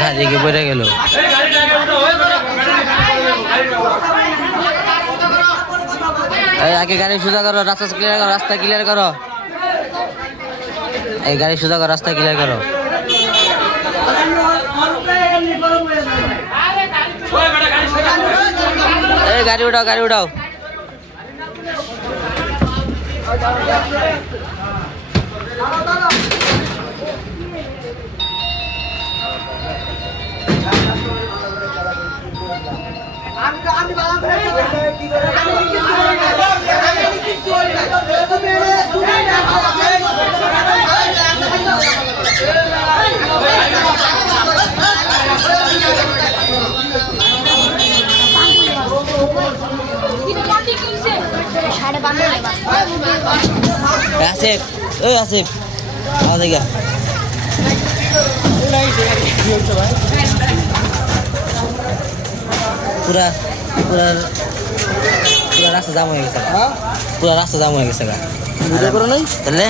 গাড়ি কি পড়ে গেল? আগে গাড়ি সোজা করো, রাস্তা ক্লিয়ার করো, রাস্তা ক্লিয়ার করো। এই গাড়ি সোজা করো, রাস্তা ক্লিয়ার করো। এই গাড়ি উঠাও, গাড়ি উঠাও। আসিফ, ওই আসিফ, আমাদের গিয়া পুরা পুরা পুরা রাস্তা জাম হয়ে গেছে, পুরা রাস্তা জাম হয়ে গেছে। তাহলে